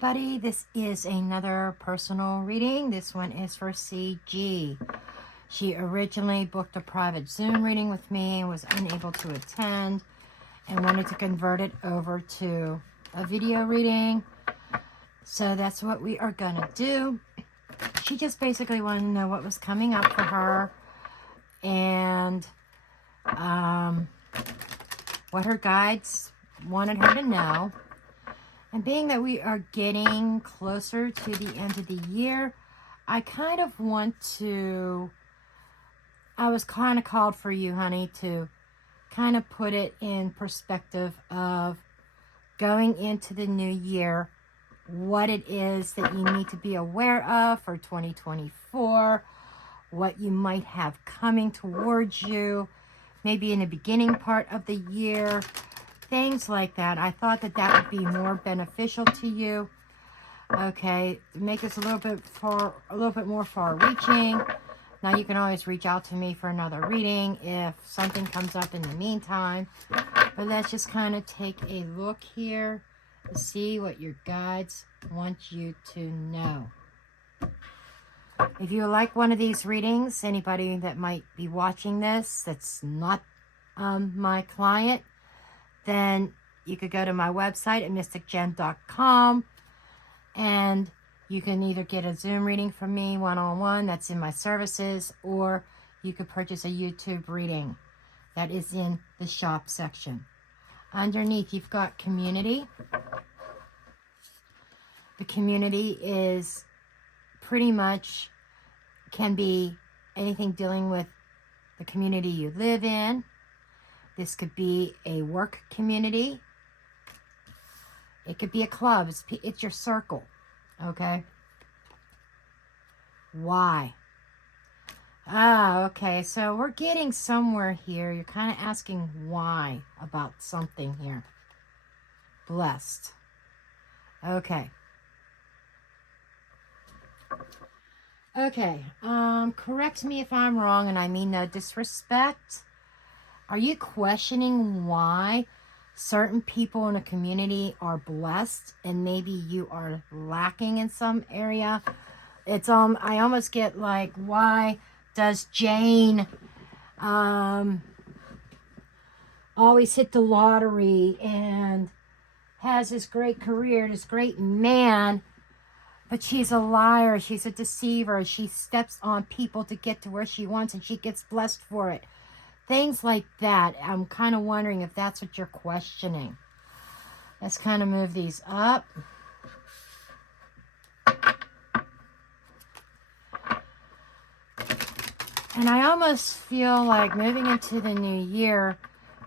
everybody, this is another personal reading. This one is for CG. She originally booked a private Zoom reading with me and was unable to attend and wanted to convert it over to a video reading. So that's what we are gonna do. She just basically wanted to know what was coming up for her and what her guides wanted her to know. And being that we are getting closer to the end of the year, I kind of want to, I was kind of called for you, honey, to kind of put it in perspective of going into the new year, what it is that you need to be aware of for 2024, what you might have coming towards you, maybe in the beginning part of the year, things like that. I thought that that would be more beneficial to you. Okay, to make this a little bit more far-reaching. Now you can always reach out to me for another reading if something comes up in the meantime. But let's just kind of take a look here to see what your guides want you to know. If you like one of these readings, anybody that might be watching this that's not my client, then you could go to my website at mysticgem.com and you can either get a Zoom reading from me one-on-one, that's in my services, or you could purchase a YouTube reading that is in the shop section. Underneath, you've got community. The community is pretty much, can be anything dealing with the community you live in. This could be a work community. It could be a club. It's your circle. Okay? Why? Okay. So we're getting somewhere here. You're kind of asking why about something here. Blessed. Okay. Okay. Correct me if I'm wrong, and I mean no disrespect. Are you questioning why certain people in a community are blessed and maybe you are lacking in some area? It's I almost get like, why does Jane always hit the lottery and has this great career, this great man, but she's a liar, she's a deceiver, she steps on people to get to where she wants and she gets blessed for it. Things like that. I'm kind of wondering if that's what you're questioning. Let's kind of move these up. And I almost feel like moving into the new year,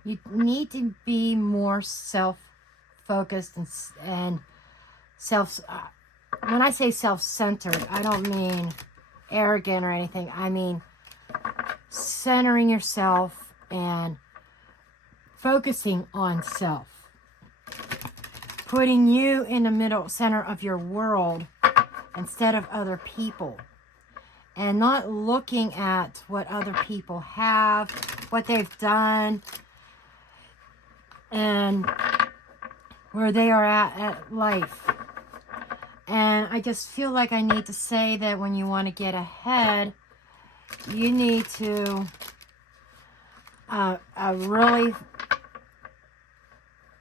you need to be more self-focused and when I say self-centered, I don't mean arrogant or anything. I mean centering yourself and focusing on self. Putting you in the center of your world instead of other people. And not looking at what other people have, what they've done, and where they are at life. And I just feel like I need to say that when you want to get ahead, you need to really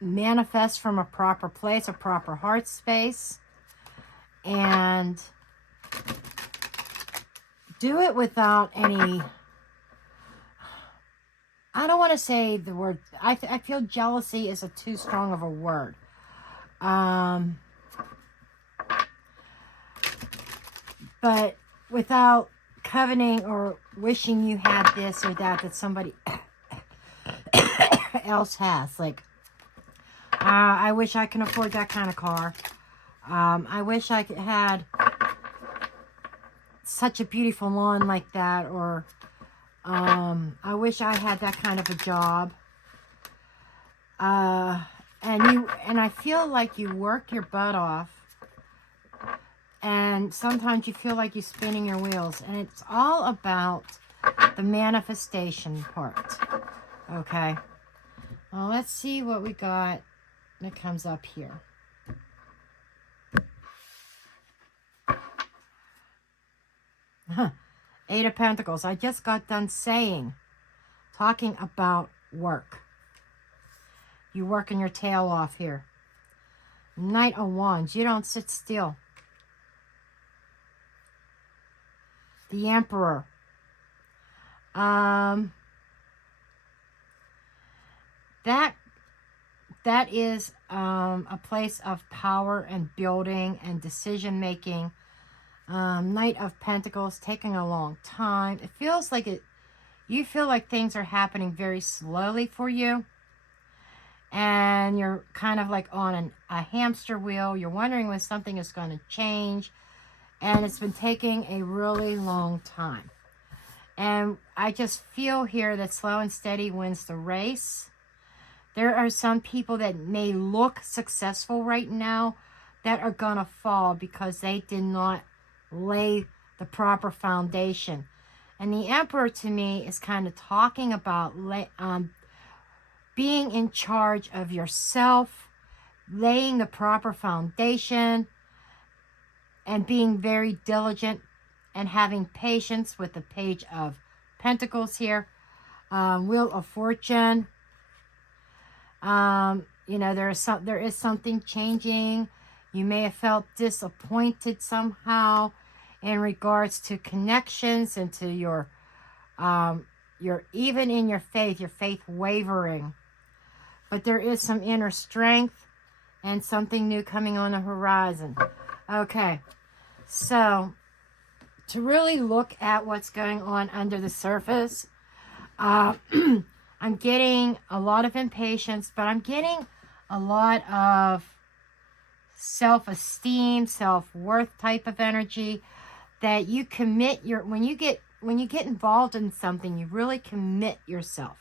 manifest from a proper place, a proper heart space, and do it without any, I don't want to say the word, I feel jealousy is too strong of a word. But without coveting or wishing you had this or that somebody else has. Like, I wish I can afford that kind of car. I wish I had such a beautiful lawn like that. Or I wish I had that kind of a job. And I feel like you work your butt off. And sometimes you feel like you're spinning your wheels. And it's all about the manifestation part. Okay. Well, let's see what we got that comes up here. Eight of Pentacles. I just got done talking about work. You working your tail off here. Knight of Wands. You don't sit still. The Emperor. That is a place of power and building and decision making. Knight of Pentacles, taking a long time. It feels like you feel like things are happening very slowly for you. And you're kind of like on a hamster wheel. You're wondering when something is going to change. And it's been taking a really long time. And I just feel here that slow and steady wins the race. There are some people that may look successful right now that are going to fall because they did not lay the proper foundation. And the Emperor to me is kind of talking about being in charge of yourself, laying the proper foundation, and being very diligent and having patience with the Page of Pentacles here. Wheel of Fortune. You know, there is something changing. You may have felt disappointed somehow in regards to connections and to your even in your faith wavering. But there is some inner strength and something new coming on the horizon. Okay, so to really look at what's going on under the surface, I'm getting a lot of impatience, but I'm getting a lot of self-esteem, self-worth type of energy that you commit when you get involved in something, you really commit yourself.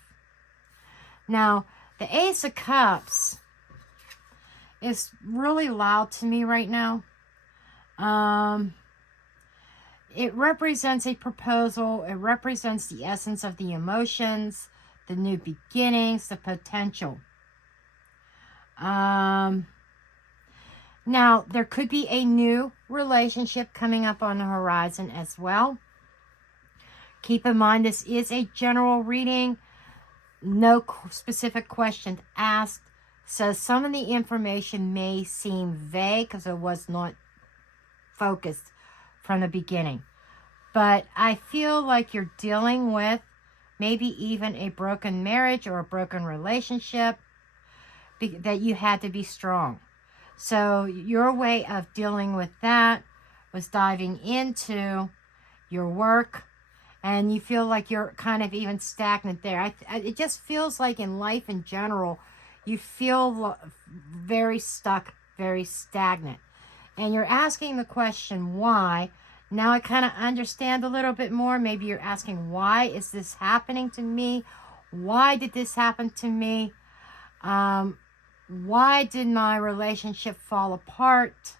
Now, the Ace of Cups is really loud to me right now. It represents a proposal. It represents the essence of the emotions, the new beginnings, the potential. Now, there could be a new relationship coming up on the horizon as well. Keep in mind, this is a general reading. No specific questions asked. So some of the information may seem vague because it was not focused from the beginning. But I feel like you're dealing with maybe even a broken marriage or a broken relationship that you had to be strong. So your way of dealing with that was diving into your work, and you feel like you're kind of even stagnant there. It just feels like in life in general, you feel very stuck, very stagnant. And you're asking the question, why? Now I kind of understand a little bit more. Maybe you're asking, why is this happening to me? Why did this happen to me? Why did my relationship fall apart?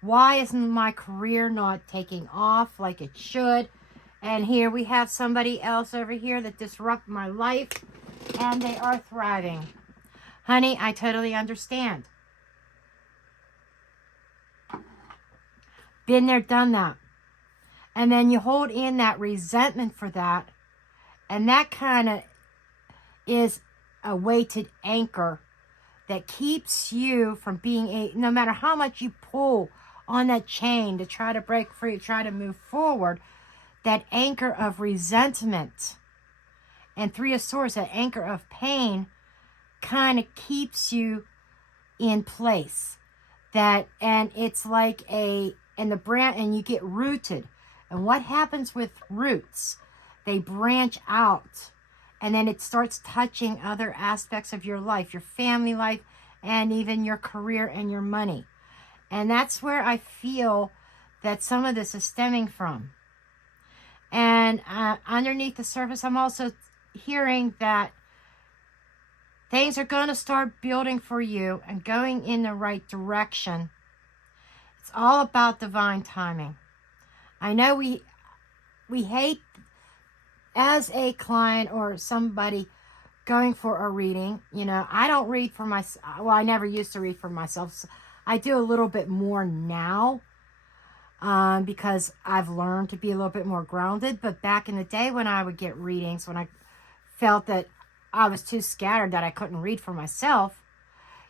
Why isn't my career not taking off like it should? And here we have somebody else over here that disrupted my life, and they are thriving. Honey, I totally understand. Been there, done that. And then you hold in that resentment for that, and that kind of is a weighted anchor that keeps you from being no matter how much you pull on that chain to try to break free, try to move forward, that anchor of resentment and Three of Swords, that anchor of pain, kind of keeps you in place. And it's like and you get rooted. And what happens with roots? They branch out, and then it starts touching other aspects of your life, your family life, and even your career and your money. And that's where I feel that some of this is stemming from. And underneath the surface, I'm also hearing that things are going to start building for you and going in the right direction. It's all about divine timing. I know we hate, as a client or somebody going for a reading, you know, I don't read for myself. Well, I never used to read for myself. So I do a little bit more now. because I've learned to be a little bit more grounded. But back in the day when I would get readings, when I felt that I was too scattered that I couldn't read for myself,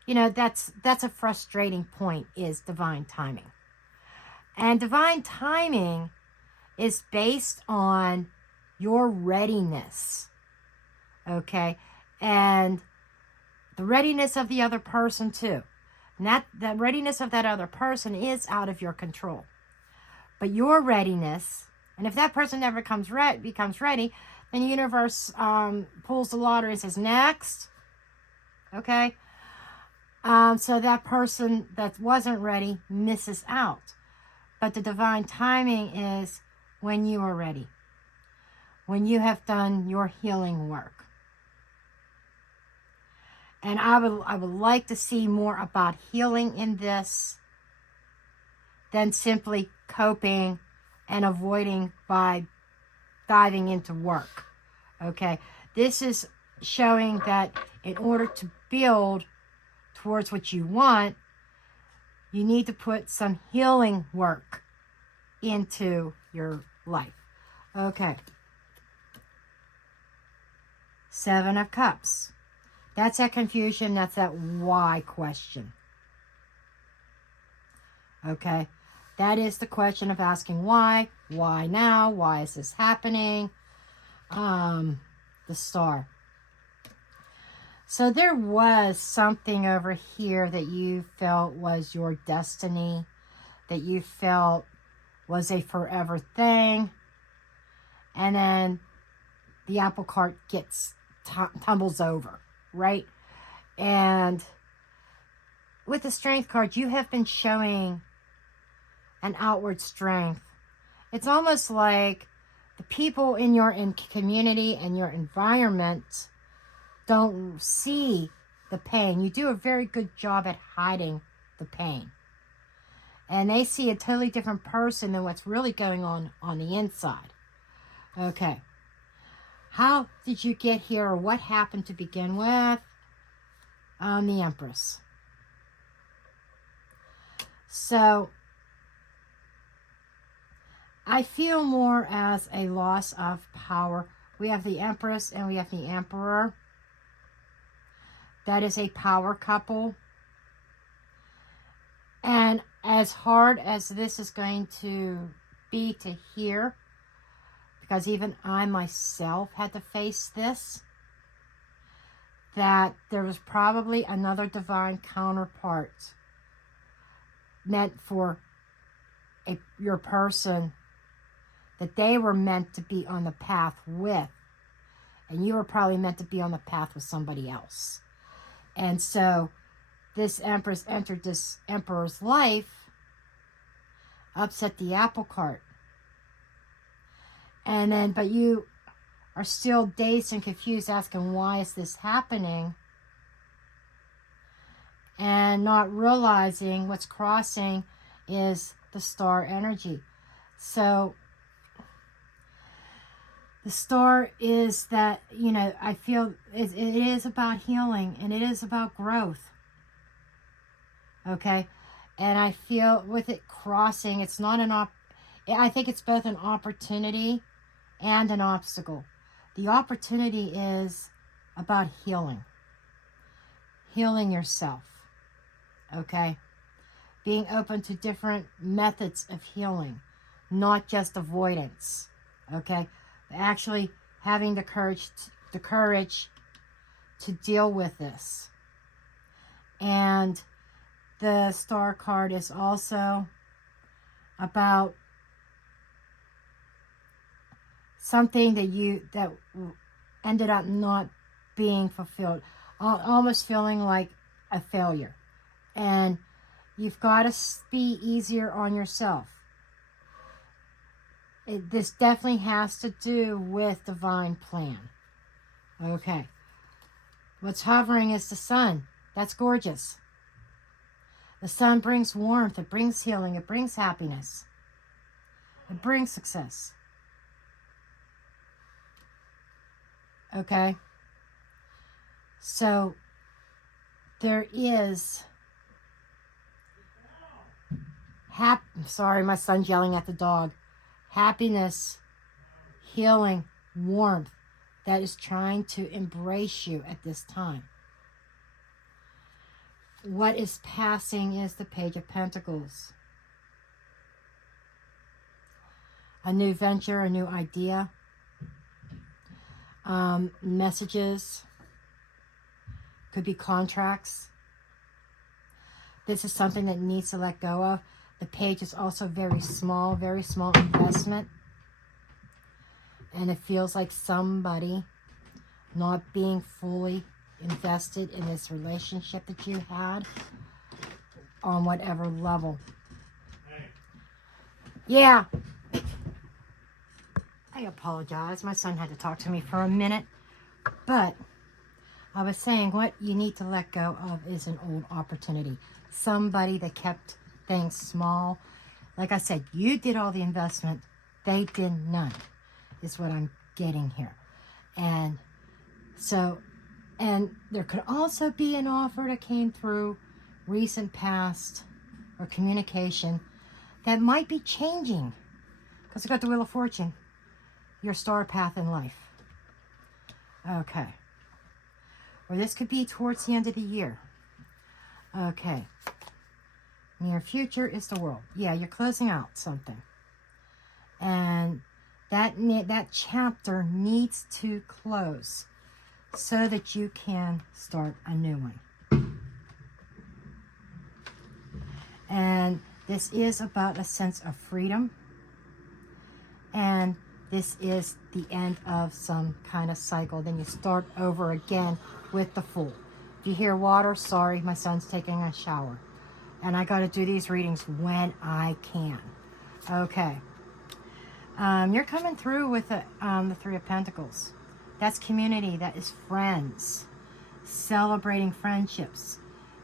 you know, that's a frustrating point, is divine timing. And divine timing is based on your readiness, okay? And the readiness of the other person too. And that readiness of that other person is out of your control. But your readiness, and if that person never becomes ready, then the universe pulls the lottery and says, next, okay? So that person that wasn't ready misses out. But the divine timing is when you are ready, when you have done your healing work. And I would like to see more about healing in this than simply coping and avoiding by diving into work. Okay, this is showing that in order to build towards what you want, you need to put some healing work into your life. Okay. 7 of Cups. That's that confusion. That's that why question. Okay. That is the question of asking why. Why now? Why is this happening? The Star. So there was something over here that you felt was your destiny, that you felt was a forever thing. And then the apple cart tumbles over, right? And with the Strength card, you have been showing an outward strength. It's almost like the people in your community and your environment don't see the pain. You do a very good job at hiding the pain. And they see a totally different person than what's really going on the inside. Okay. How did you get here, or what happened to begin with? The Empress. So I feel more as a loss of power. We have the Empress and we have the Emperor. That is a power couple. And as hard as this is going to be to hear, because even I myself had to face this, that there was probably another divine counterpart meant for your person, that they were meant to be on the path with, and you were probably meant to be on the path with somebody else. And so this Empress entered this Emperor's life, upset the apple cart. And then, but you are still dazed and confused, asking, why is this happening? And not realizing what's crossing is the Star energy. So the Star is that, you know, I feel it is about healing and it is about growth. Okay? And I feel with it crossing, it's not I think it's both an opportunity and an obstacle. The opportunity is about healing. Healing yourself. Okay? Being open to different methods of healing. Not just avoidance. Okay? Actually having the courage to deal with this. And the Star card is also about something that ended up not being fulfilled, almost feeling like a failure. And you've got to be easier on yourself. This definitely has to do with divine plan. Okay. What's hovering is the sun. That's gorgeous. The sun brings warmth. It brings healing. It brings happiness. It brings success. Okay? So, there is Sorry, my son's yelling at the dog. Happiness, healing, warmth that is trying to embrace you at this time. What is passing is the Page of Pentacles. A new venture, a new idea, messages, could be contracts. This is something that needs to let go of. The page is also very small investment. And it feels like somebody not being fully invested in this relationship that you had on whatever level. Yeah. I apologize. My son had to talk to me for a minute. But I was saying what you need to let go of is an old opportunity. Somebody that kept things small. Like I said, you did all the investment. They did none, is what I'm getting here. And so, and there could also be an offer that came through recent past or communication that might be changing. Because I got the Wheel of Fortune. Your star path in life. Okay. Or this could be towards the end of the year. Okay. Near future is the world. Yeah, you're closing out something. And that chapter needs to close so that you can start a new one. And this is about a sense of freedom. And this is the end of some kind of cycle. Then you start over again with the Fool. If you hear water, sorry, my son's taking a shower. And I got to do these readings when I can. Okay. You're coming through with the Three of Pentacles. That's community. That is friends. Celebrating friendships.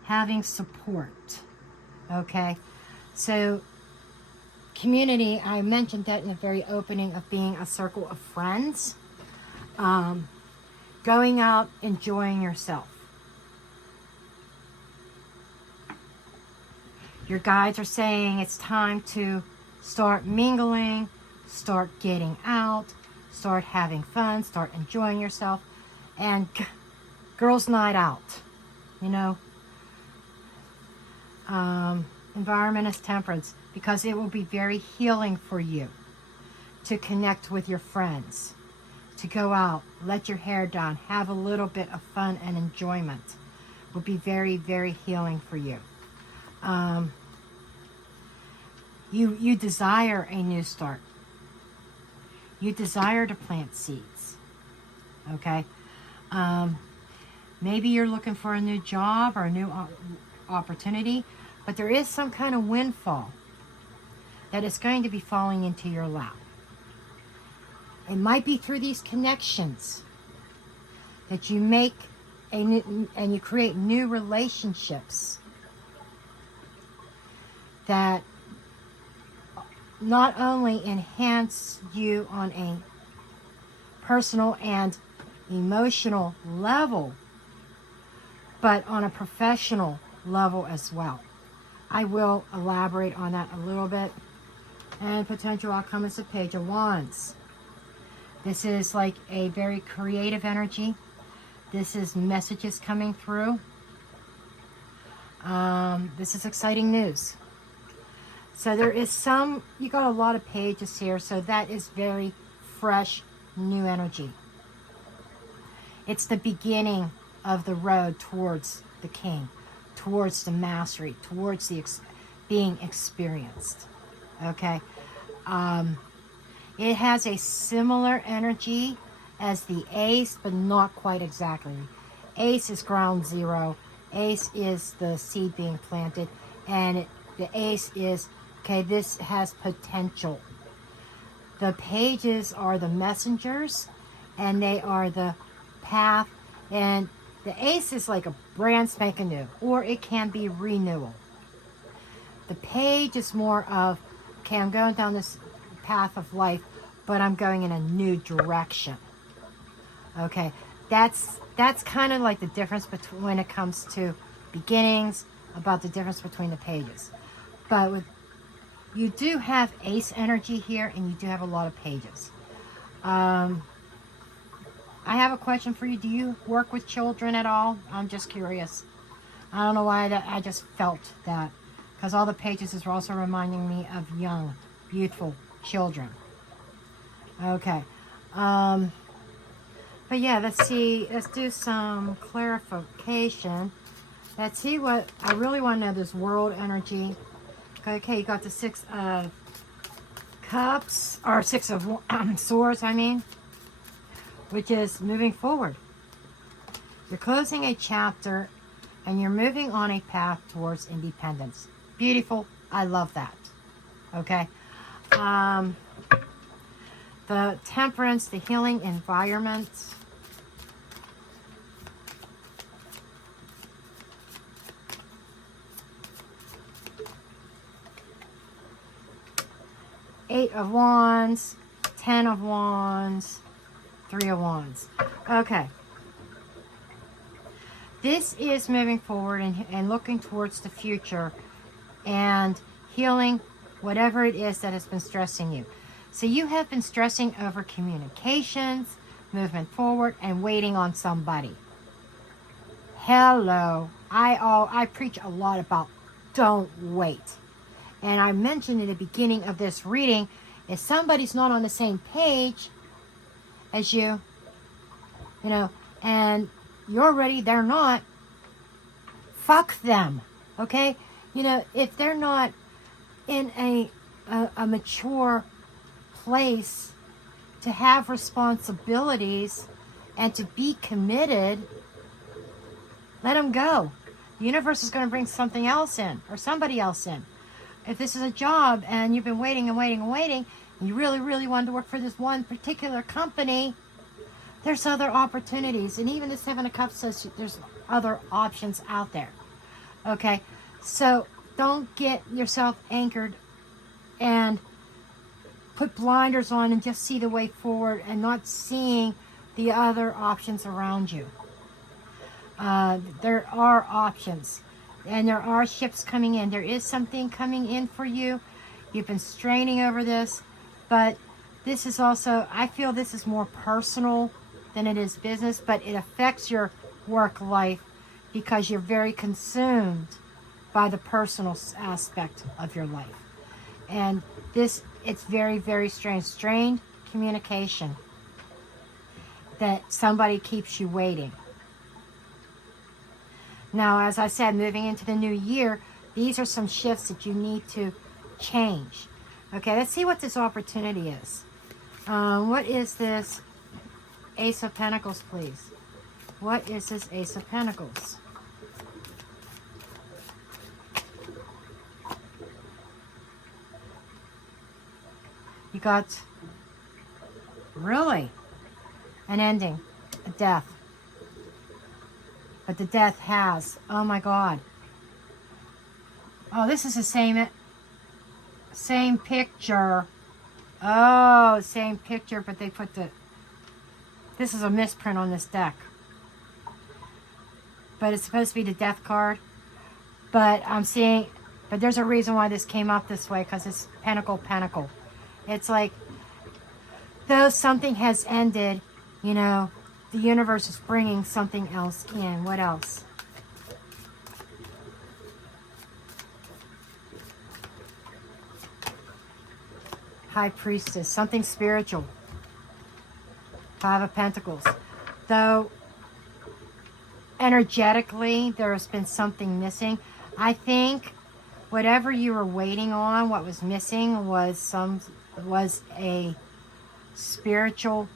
Having support. Okay. So community, I mentioned that in the very opening of being a circle of friends. Going out, enjoying yourself. Your guides are saying it's time to start mingling, start getting out, start having fun, start enjoying yourself. And girls' night out, you know. Environment is temperance, because it will be very healing for you to connect with your friends, to go out, let your hair down, have a little bit of fun and enjoyment. Will be very, very healing for you. You desire a new start. You desire to plant seeds. Okay? Maybe you're looking for a new job or a new opportunity, but there is some kind of windfall that is going to be falling into your lap. It might be through these connections that you make and you create new relationships that not only enhance you on a personal and emotional level, but on a professional level as well. I will elaborate on that a little bit. And potential outcome is the Page of Wands. This is like a very creative energy. This is messages coming through. This is exciting news. So there is you got a lot of pages here, so that is very fresh, new energy. It's the beginning of the road towards the king, towards the mastery, towards the being experienced. Okay? It has a similar energy as the Ace, but not quite exactly. Ace is ground zero. Ace is the seed being planted, and the Ace is, okay, this has potential. The pages are the messengers, and they are the path, and the Ace is like a brand spanking new, or it can be renewal. The page is more of, okay, I'm going down this path of life, but I'm going in a new direction. Okay, that's kind of like the difference between when it comes to beginnings, about the difference between the pages. But with You do have ace energy here, and you do have a lot of pages. I have a question for you. Do you work with children at all? I'm just curious. I don't know why that. I just felt that. Because all the pages is also reminding me of young, beautiful children. Okay. But yeah, let's see. Let's do some clarification. Let's see what I really want to know. This world energy. Okay, you got the 6 of cups, or 6 of swords, I mean, which is moving forward. You're closing a chapter, and you're moving on a path towards independence. Beautiful. I love that. Okay. The temperance, the healing environment. Eight of Wands, 10 of Wands, 3 of Wands. Okay. This is moving forward and looking towards the future and healing whatever it is that has been stressing you. So you have been stressing over communications, movement forward, and waiting on somebody. Hello. I preach a lot about don't wait. And I mentioned at the beginning of this reading, if somebody's not on the same page as you, and you're ready, they're not, fuck them, okay? If they're not in a mature place to have responsibilities and to be committed, let them go. The universe is going to bring something else in, or somebody else in. If this is a job and you've been waiting and waiting and waiting, and you really, really wanted to work for this one particular company, there's other opportunities. And even the 7 of Cups says there's other options out there. Okay? So don't get yourself anchored and put blinders on and just see the way forward and not seeing the other options around you. There are options. And there are ships coming in. There is something coming in for you. You've been straining over this. But this is also, I feel this is more personal than it is business. But it affects your work life because you're very consumed by the personal aspect of your life. And this, it's very, very strange. Strained communication. That somebody keeps you waiting. Now, as I said, moving into the new year, these are some shifts that you need to change. Okay, let's see what this opportunity is. What is this Ace of Pentacles, please? What is this Ace of Pentacles? You got, really, an ending, a death. But the death has, oh my God. Oh, this is the same picture. Oh, same picture, but they put this is a misprint on this deck. But it's supposed to be the death card. But I'm seeing, but there's a reason why this came up this way, because it's pentacle. It's like, though something has ended, the universe is bringing something else in. What else? High Priestess. Something spiritual. 5 of Pentacles. Though, energetically, there has been something missing. I think whatever you were waiting on, what was missing was a spiritual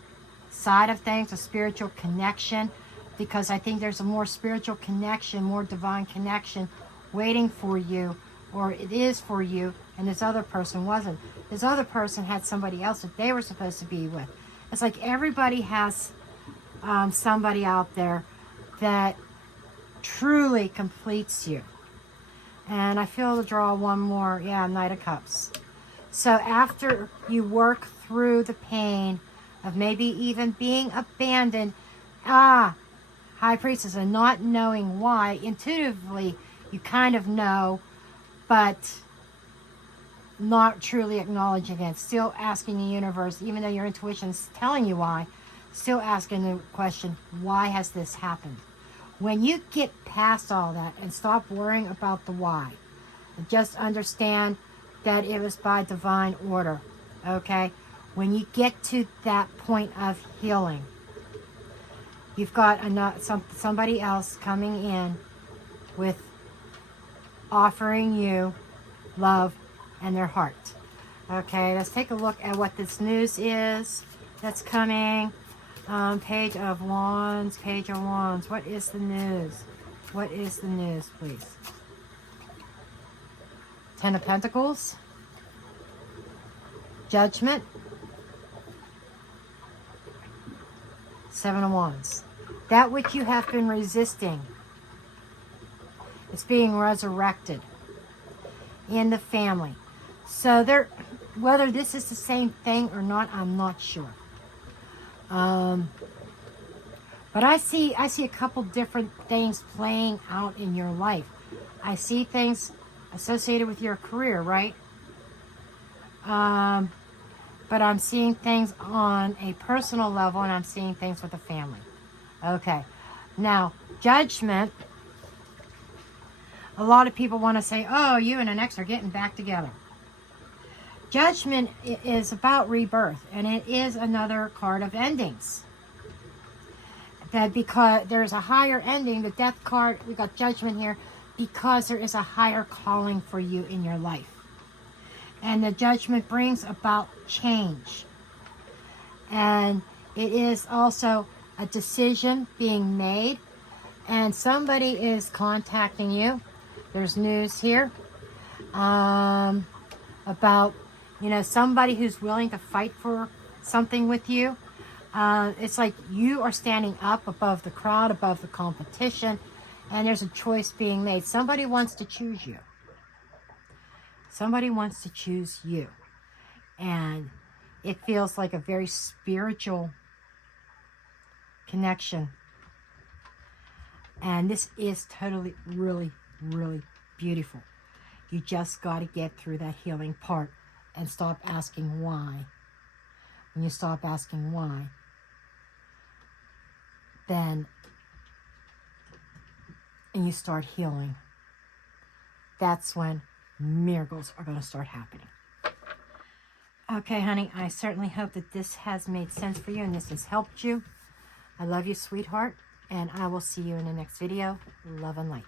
side of things, a spiritual connection, because I think there's a more spiritual connection, more divine connection waiting for you, or it is for you, and this other person wasn't. This other person had somebody else that they were supposed to be with. It's like everybody has somebody out there that truly completes you. And I feel to draw one more, Knight of Cups. So after you work through the pain of maybe even being abandoned, High Priestess, and not knowing why, intuitively you kind of know, but not truly acknowledging it, still asking the universe, even though your intuition's telling you why, still asking the question, why has this happened? When you get past all that and stop worrying about the why, and just understand that it was by divine order, okay? When you get to that point of healing, you've got somebody else coming in with offering you love and their heart. Okay, let's take a look at what this news is that's coming. Page of Wands, Page of Wands. What is the news? What is the news, please? Ten of Pentacles. Judgment. Seven of Wands. That which you have been resisting is being resurrected in the family. So there, whether this is the same thing or not, I'm not sure. But I see a couple different things playing out in your life. I see things associated with your career, right? But I'm seeing things on a personal level, and I'm seeing things with the family. Okay. Now, judgment. A lot of people want to say, oh, you and an ex are getting back together. Judgment is about rebirth, and it is another card of endings. That because there's a higher ending, the death card, we got judgment here, because there is a higher calling for you in your life. And the judgment brings about change. And it is also a decision being made, and somebody is contacting you. There's news here about, somebody who's willing to fight for something with you. It's like you are standing up above the crowd, above the competition, and there's a choice being made. Somebody wants to choose you. Somebody wants to choose you. And it feels like a very spiritual connection. And this is totally, really, really beautiful. You just got to get through that healing part and stop asking why. When you stop asking why, then, and you start healing, that's when miracles are going to start happening. Okay, honey, I certainly hope that this has made sense for you and this has helped you. I love you, sweetheart, and I will see you in the next video. Love and light.